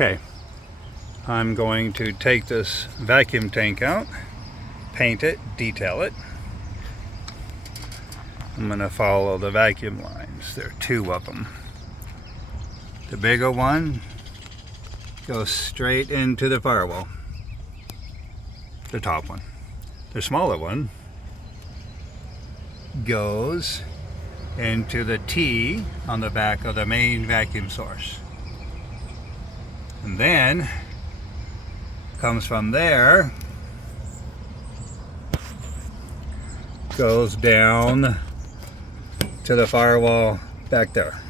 Okay, I'm going to take this vacuum tank out, paint it, detail it. I'm going to follow the vacuum lines. There are two of them. The bigger one goes straight into the firewall, the top one. The smaller one goes into the T on the back of the main vacuum source. And then comes from there, goes down to the firewall back there.